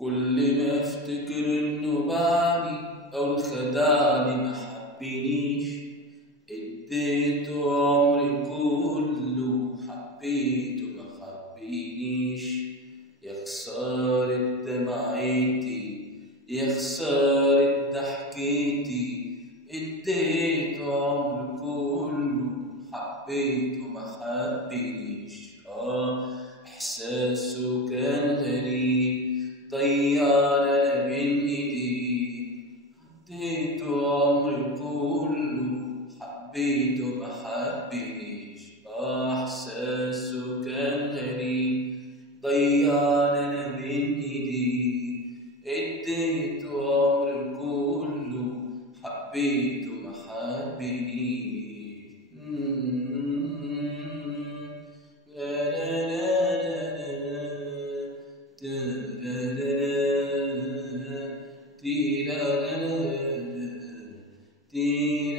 كل ما افتكر انه باعني او خدعني ما حبنيش، اديته عمري كله حبيته ما حبنيش. يا خسارة دمعتي يا خسارة ضحكتي، اديته عمري كله حبيته ما حبنيش. احساسه كان غريب ضيعنا انا بين ايديه، اديته عمري كله حبيته ما حبنيش. احساسه كان غريب ضيعنا انا بين ايديه، اديته عمري كله حبيته ما حبنيش. Tira